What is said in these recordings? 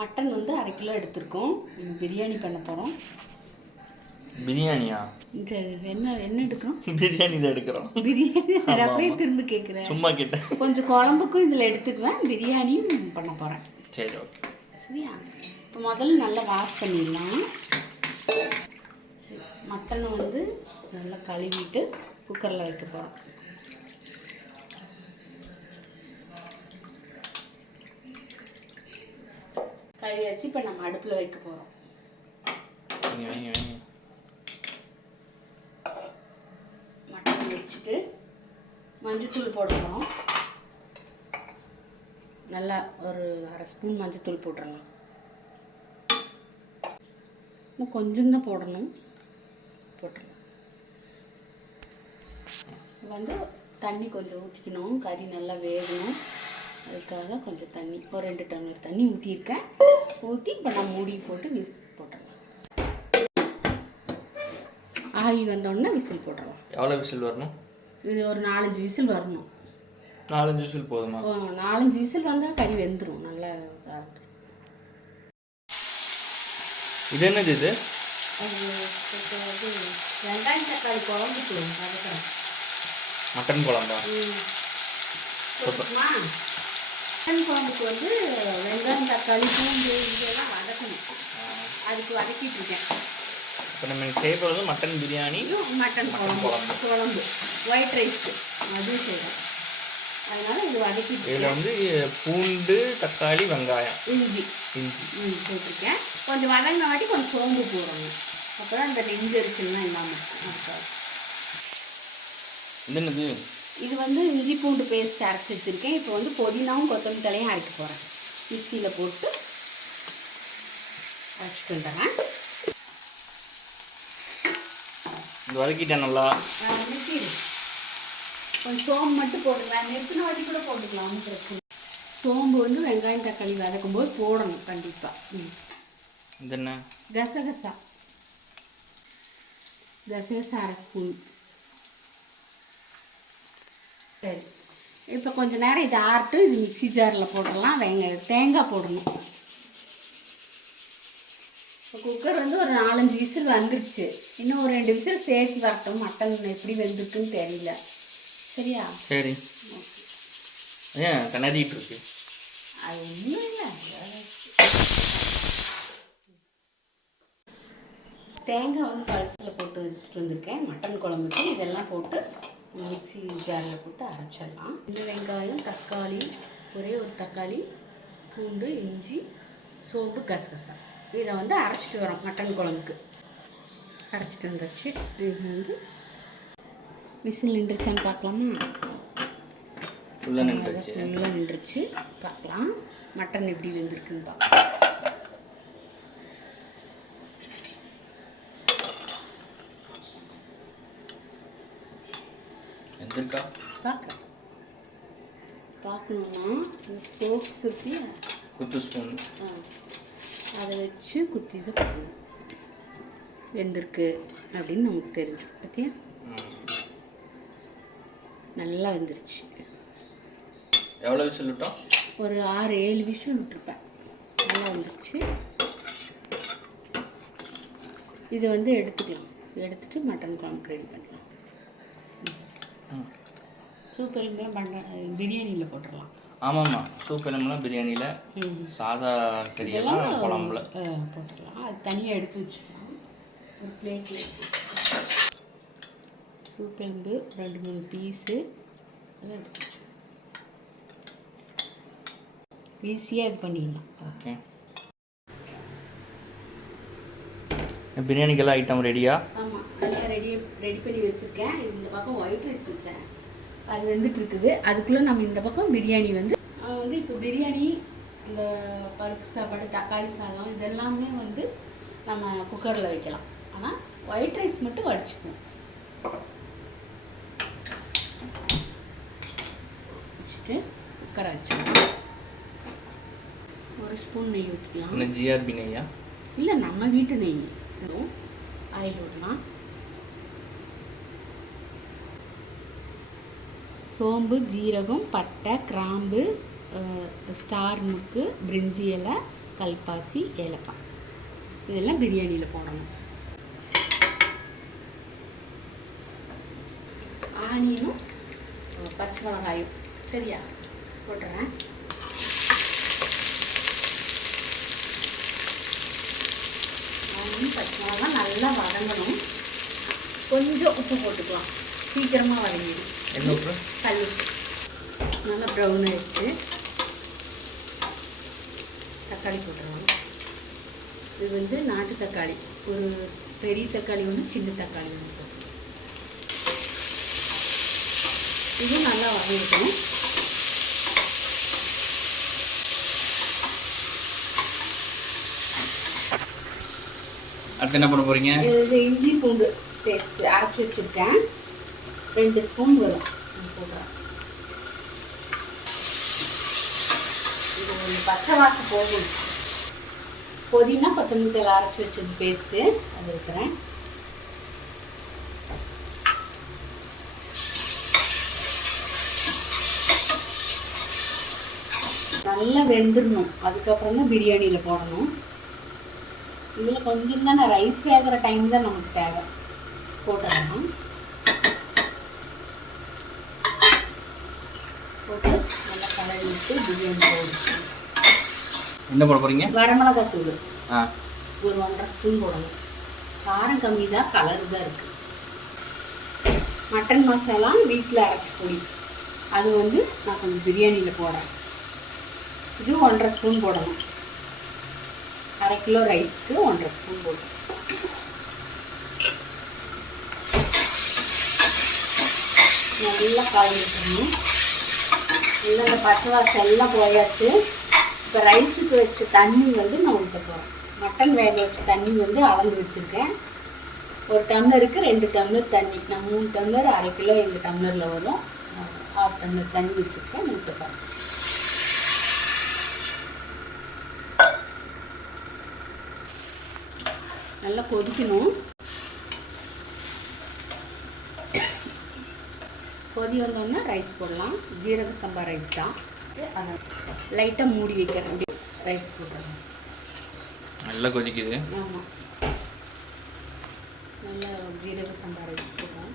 Mutton வந்து 1/2 kilo எடுத்துருக்கோம். பிரியாணி பண்ண போகிறோம். பிரியாணியா? சரி, என்ன எடுக்கிறோம்? பிரியாணி தான் எடுக்கிறோம். பிரியாணி அப்படியே திரும்ப கேட்குறேன். சும்மா கேட்டேன். கொஞ்சம் குழம்புக்கும் இதில் எடுத்துக்குவேன், பிரியாணியும் பண்ண போகிறேன். சரி, ஓகே. சரியா? இப்போ முதல்ல நல்லா வாஷ் பண்ணிடலாம். சரி, மட்டனை வந்து நல்லா கழுவிட்டு குக்கரில் வைக்க போகிறோம். கழுவி வச்சு இப்போ நம்ம அடுப்பில் வைக்க போகிறோம். மட்டன் வச்சுட்டு மஞ்சத்தூள் போட போகிறோம். நல்லா ஒரு 1/2 ஸ்பூன் மஞ்சத்தூள் போட்டுடலாம். இன்னும் கொஞ்சம் தான் போடணும். போட்டுடலாம். வந்து தண்ணி கொஞ்சம் ஊற்றிக்கணும். கறி நல்லா வேகணும். அதுக்காக கொஞ்சம் தண்ணி, ஒரு 2 டம்ளர் தண்ணி ஊற்றிருக்கேன். ஊற்றி இப்போ நான் மூடி போட்டு போட்டுடலாம். ஆவி வந்தோடனே விசில் போட்டுடலாம். எவ்வளோ விசில் வரணும்? இது ஒரு 4-5 விசில் வரணும். 4-5 விசில் போதுமா? 4-5 விசில் வந்தால் கறி வெந்துடும். நல்லா இதாக. இது என்னது? இது அது வெங்காயம் தக்காளி குழம்புக்கு வதக்கிறேன். மட்டன் குழம்பா? மட்டன் குழம்புக்கு வந்து வெங்காயம் தக்காளி பூண்டு இதெல்லாம் வதக்கணும். அதுக்கு வதக்கிட்டு இருக்கேன். இப்போ நம்ம செய்ய போகிறது மட்டன் பிரியாணி, மட்டன் குழம்பு ஒயிட் ரைஸ்க்கு அது செய்கிறேன். அதனால் இது வதக்கிட்டு இதில் வந்து பூண்டு தக்காளி வெங்காயம் இஞ்சி போட்டிருக்கேன். கொஞ்சம் வதங்கின வாட்டி கொஞ்சம் சோம்பு போடணும். அப்போ தான் அந்த நெஞ்சு அரிசிலாம் இல்லாமல் இருக்கும். இது என்னது? இது வந்து இஞ்சி பூண்டு பேஸ்ட் அரைச்சி வச்சுருக்கேன். இப்போ வந்து புதினாவும் கொத்தமல்லி தலையும் அரைக்க போகிறேன். மிக்சியில் போட்டு அரைச்சிட்டு வந்துடுறேன். இது வதக்கிட்டேன் நல்லா. நிறுத்திடு. கொஞ்சம் சோம்பு மட்டும் போட்டுக்கலாம். நிறுத்தின வாட்டி கூட போட்டுக்கலாம், ஒன்றும் பிரச்சனை. சோம்பு வந்து வெங்காயம் தக்காளி வதக்கும் போது போடணும் கண்டிப்பாக. இது என்ன? கசகசா 1/2 ஸ்பூன். சரி, இப்போ கொஞ்சம் நேரம் இதை ஆறட்டும். இது மிக்சி ஜாரில் போடலாம். தேங்காய் போடணும். இப்போ குக்கர் வந்து ஒரு 4-5 விசில் வந்துருச்சு. இன்னும் ஒரு 2 விசில் சேர்த்து வரட்டும். மட்டன் எப்படி வெந்திருக்குன்னு தெரியல. சரியா? சரி. ஏன் கண்ணாடிட்டு இருக்கு? அது ஒன்றும் இல்லை. தேங்காய் வந்து பல்சில் போட்டு வச்சுட்டு வந்திருக்கேன். மட்டன் குழம்புக்கு இதெல்லாம் போட்டு மிக்சி ஜாரில் போட்டு அரைச்சிடலாம். இந்த வெங்காயம் தக்காளி, ஒரே ஒரு தக்காளி, பூண்டு இஞ்சி சோம்பு கசகசா இதை வந்து அரைச்சிட்டு வரோம். மட்டன் குழம்புக்கு அரைச்சிட்டு வந்துடுச்சு. இது வந்து விசில் நின்றுச்சான்னு பார்க்கலாமா? ஃபுல்லாக நின்றுச்சு. பார்க்கலாம் மட்டன் எப்படி வெந்திருக்குன்னு பார்க்கலாம். பார்க்கணுன்னா ஃபோக் சுற்றி குத்து ஸ்பூன் அதை வச்சு குத்தி தான் பார்க்கணும் வெந்திருக்கு அப்படின்னு நமக்கு தெரிஞ்சு. பார்த்தியா, நல்லா வெந்துருச்சு. எவ்வளோ விசில் விட்டோம்? ஒரு 6-7 விசில் விட்டுருப்பேன். நல்லா வந்துருச்சு. இதை வந்து எடுத்துக்கலாம். எடுத்துட்டு மட்டன் குழம்புக்கு ரெடி பண்ணலாம். சூப் எலும்புலாம் பிரியாணியில் போட்டுடலாம். ஆமாம்மா, சூப் எலும்புலாம் பிரியாணியில், சாதா கறியெல்லாம் குழம்புல போட்டுடலாம். அது தனியாக எடுத்து வச்சுக்கலாம் ஒரு பிளேட்டில். சூப் எலும்பு 2-3 பீஸு அதெல்லாம் எடுத்து வச்சுக்கலாம். ஈஸியாக இது பண்ணிடலாம். ஓகே, பிரியாணிக்கெல்லாம் ஐட்டம் ரெடியா? ஆமாம், நல்லா ரெடி பண்ணி வச்சுருக்கேன். இந்த பக்கம் ஒயிட் ரைஸ் வச்சேன், அது வந்துட்டு இருக்குது. அதுக்குள்ளே நம்ம இந்த பக்கம் பிரியாணி வந்து இப்போ பிரியாணி, இந்த பருப்பு சாப்பாடு, தக்காளி சாதம் இதெல்லாமே வந்து நம்ம குக்கரில் வைக்கலாம். ஆனால் ஒயிட் ரைஸ் மட்டும் வடிச்சுக்கணும். வச்சுட்டு குக்கரை வச்சுக்கணும். 1 ஸ்பூன் நெய் ஊற்றிக்கலாம். ஜிஆர்பி நெய்யா? இல்லை, நம்ம வீட்டு நெய். ஆயில் விடலாம். சோம்பு, ஜீரகம், பட்டை, கிராம்பு, ஸ்டார் முக்கு, பிரிஞ்சி இலை, கல்பாசி, ஏலக்காய் இதெல்லாம் பிரியாணியில் போடணும். ஆனியனும் பச்சை மிளகாயும் சரியா போட்டுறேன். ஆனியன் பச்சை மிளகா நல்லா வதங்கணும். கொஞ்சம் உப்பு போட்டுக்கலாம், சீக்கிரமாக வதங்கிடும். என்ன உப்பு? கல் உப்பு. நல்லா ப்ரௌன் ஆயிடுச்சு. தக்காளி போட்டுருவாங்க. இது வந்து நாட்டு தக்காளி, ஒரு பெரிய தக்காளி ஒன்று, சின்ன தக்காளி ஒன்று. இதுவும் நல்லா வதங்கணும். அடுத்து என்ன பண்ண போறீங்க? இது இஞ்சி பூண்டு பேஸ்ட் அரைச்சி வச்சுருக்கேன், 2 ஸ்பூன் வரும் போடுறேன். இது ஒரு பச்சை வாசம் போகும். புதினா கொத்தமல்லி அரைச்சி வச்சது பேஸ்ட்டு அது இருக்கிறேன். நல்லா வெந்துடணும். அதுக்கப்புறம் தான் பிரியாணியில் போடணும். இதில் கொஞ்சம் தான் ரைஸ் வேகிற டைம் தான் நமக்கு தேவை. போட்டுடணும். போட்டு நல்லா கலரி விட்டு பிரியாணி போடணும். என்ன போட போகிறீங்க? வரமிளகாய் தூள் ஒரு 1.5 ஸ்பூன் போடணும். காரம் கம்மி தான், கலர் தான் இருக்குது. மட்டன் மசாலா வீட்டில் அரைச்சி பொடி, அது வந்து நான் கொஞ்சம் பிரியாணியில் போடுறேன். இது 1.5 ஸ்பூன் போடணும். 1/2 கிலோ ரைஸ்க்கு 1.5 ஸ்பூன் போடணும். நல்லா கலந்துக்கணும். இல்லை இந்த பச்சை வாசம் எல்லாம் போயாச்சு. இப்போ ரைஸுக்கு வச்ச தண்ணி வந்து நான் ஊற்ற போகிறேன். மட்டன் வேக வச்ச தண்ணி வந்து அளந்து வச்சுருக்கேன். 1 டம்ளருக்கு 2 டம்ளர் தண்ணி. நான் 3 டம்ளர் 1/2 கிலோ எங்கள் டம்ளரில் வரும். 1/2 டம்ளர் தண்ணி வச்சுருக்கேன். ஊற்ற போகிறேன். நல்லா கொதிக்கணும். கொதி வந்தோன்னா ரைஸ் போடலாம். ஜீரக சம்பா ரைஸ் தான். அதை லைட்டாக மூடி வைக்கிறேன். அப்படி ரைஸ் போடுறேன். நல்லா கொதிக்குது. ஆமாம், நல்லா ஜீரக சம்பா ரைஸ் போடுறேன்.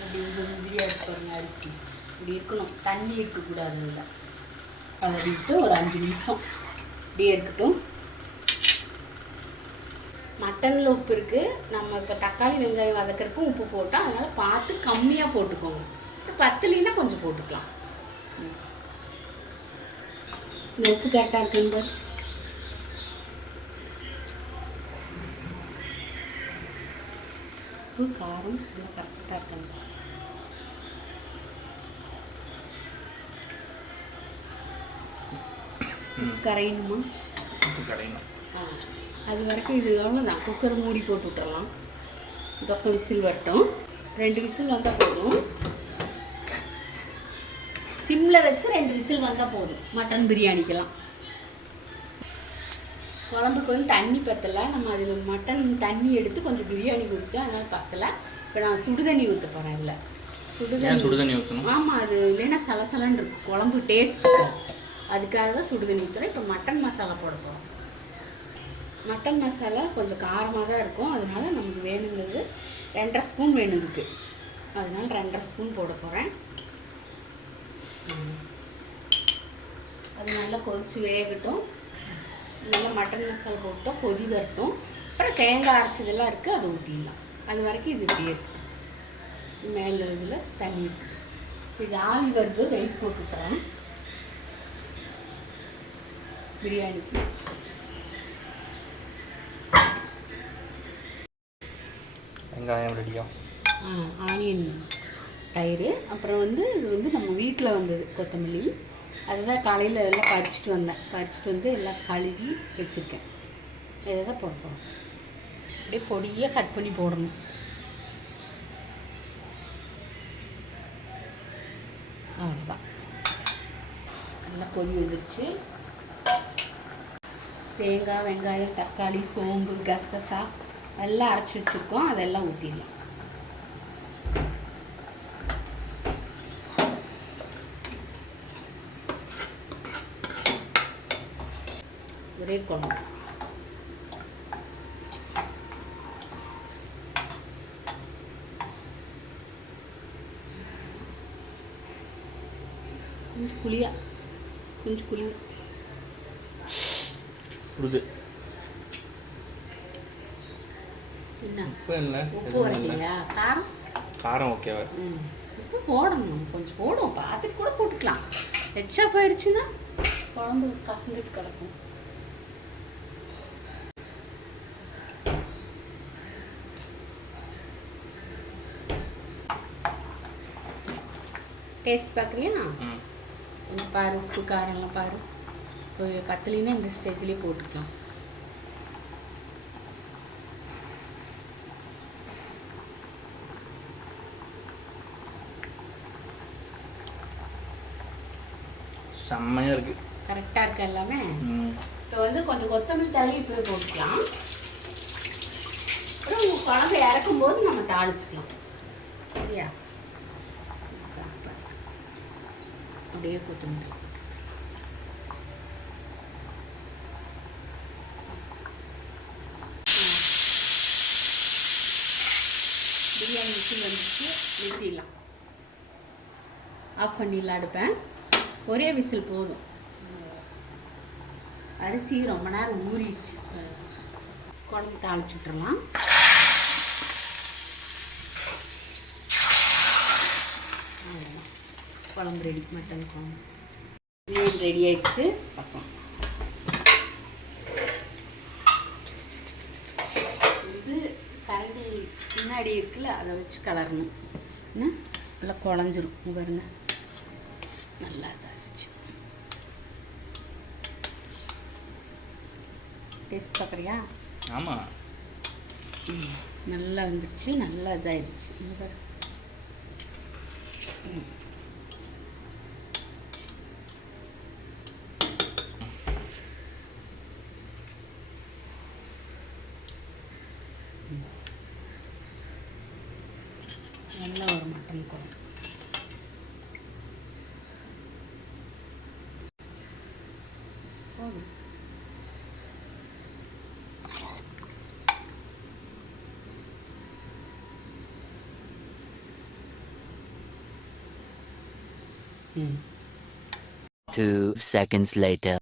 இப்படி உதிரியாக எடுத்துக்கணும். அரிசி இப்படி இருக்கணும், தண்ணி இருக்கக்கூடாது. இல்லை கலரிட்டு ஒரு 5 நிமிஷம் இப்படியே இருக்கட்டும். மட்டனில் உப்பு இருக்குது. நம்ம இப்போ தக்காளி வெங்காயம் வதக்கிறதுக்கும் உப்பு போட்டோம். அதனால் பார்த்து கம்மியாக போட்டுக்கோங்க. பத்தலைன்னா கொஞ்சம் போட்டுக்கலாம். இந்த உப்பு கரெக்டாக இருக்குங்க. உப்பு காரம் எல்லாம் கரெக்டாக இருக்குங்க. கரையணுமா? உப்பு கரையணும். அது வரைக்கும் இது தான். குக்கர் மூடி போட்டு விட்டுறலாம். தொக்க விசில் வரட்டும். 2 விசில் வந்தால் போதும். சிம்மில் வச்சு 2 விசில் வந்தால் போதும் மட்டன் பிரியாணிக்கெல்லாம். குழம்புக்கு வந்து தண்ணி பற்றலை. நம்ம அதில் மட்டன் தண்ணி எடுத்து கொஞ்சம் பிரியாணி ஊற்றிட்டோம், அதனால் பற்றலை. இப்போ நான் சுடுதண்ணி ஊற்ற போகிறேன். இல்லை சுடுதண்ணி ஊற்றணும். ஆமாம், அது இல்லைன்னா சலசலன்னு இருக்கும், குழம்பு டேஸ்ட் இருக்கும். அதுக்காக தான் சுடுதண்ணி ஊற்றுறேன். இப்போ மட்டன் மசாலா போட போகிறோம். மட்டன் மசாலா கொஞ்சம் காரமாக தான் இருக்கும். அதனால நமக்கு வேணுங்கிறது 2.5 ஸ்பூன் வேணும் இதுக்கு. அதனால 2.5 ஸ்பூன் போட போகிறேன். அது நல்லா கொதிச்சு வேகட்டும். நல்லா மட்டன் மசாலா போட்டால் கொதி வரட்டும். அப்புறம் தேங்காய் அரைச்சதெல்லாம் இருக்குது, அதை ஊற்றிடலாம். அது வரைக்கும் இது இப்படியே இருக்கும். மேலே இதில் தண்ணி இருக்கு. இது ஆவி வருது, வெயிட் போட்டுக்கிறேன் பிரியாணிக்கு. வெங்காயம் ரெடியா? ஆனியன், தயிர், அப்புறம் வந்து இது வந்து நம்ம வீட்டில் வந்தது கொத்தமல்லி. அதுதான் காலையில் எல்லாம் பறிச்சுட்டு வந்தேன். பறிச்சுட்டு வந்து எல்லாம் கழுவி வச்சுருக்கேன். இதை தான் போடுறோம். அப்படியே பொடியாக கட் பண்ணி போடணும். அவ்வளோதான். நல்லா கொதி வந்துருச்சு. தேங்காய், வெங்காயம், தக்காளி, சோம்பு, கசகசா எல்லாம் அரைச்சி வச்சுருக்கோம். அதெல்லாம் ஊற்றிடலாம். ஒரே குழம்பு. கொஞ்சம் புளியா புரியுது. என்ன உப்பு இல்லை, உப்பு வரலையா? காரம் காரம் ஓகேவா? உப்பு போடணும், கொஞ்சம் போடுவோம், பார்த்துட்டு கூட போட்டுக்கலாம். எக்ஸ்ட்ரா போயிடுச்சுன்னா குழம்பு கசந்துட்டு கிடக்கும். டேஸ்ட் பார்க்குறியா? கொஞ்சம் பாரு, உப்பு காரம்லாம் பாரு. இப்போ பத்தலின்னா இந்த ஸ்டேஜ்லேயே போட்டுக்கலாம். செம்மையாக இருக்குது. கரெக்டாக இருக்கு எல்லாமே. இப்போ வந்து கொஞ்சம் கொத்தமல்லி தழை இப்போ போட்டுக்கலாம். அப்புறம் உங்கள் குழம்பு இறக்கும்போது நம்ம தாளிச்சுக்கலாம். சரியா? அப்படியே கொத்தமல்லி பிரியாணி விசில் வந்துச்சு, நிறுத்திடலாம். ஆஃப் பண்ணிடலாம் அடுப்பேன். ஒரே விசில் போதும். அரிசி ரொம்ப நேரம் ஊறிடுச்சு. குழம்பு தாளிச்சுட்றலாம். குழம்பு ரெடி, மட்டன் குழம்பு மீன் ரெடி ஆகிடுச்சு. பார்ப்போம். இது கரண்டி பின்னாடி இருக்குல்ல, அதை வச்சு கலரணும். நல்லா குழஞ்சிரும் பாருங்க. நல்லா இதாகிடுச்சு. டேஸ்ட் பார்க்குறியா? ஆமாம், நல்லா வந்துடுச்சு, நல்லா இதாகிடுச்சு. நல்ல ஒரு மட்டன் குழம்பு. போதும். Two seconds later.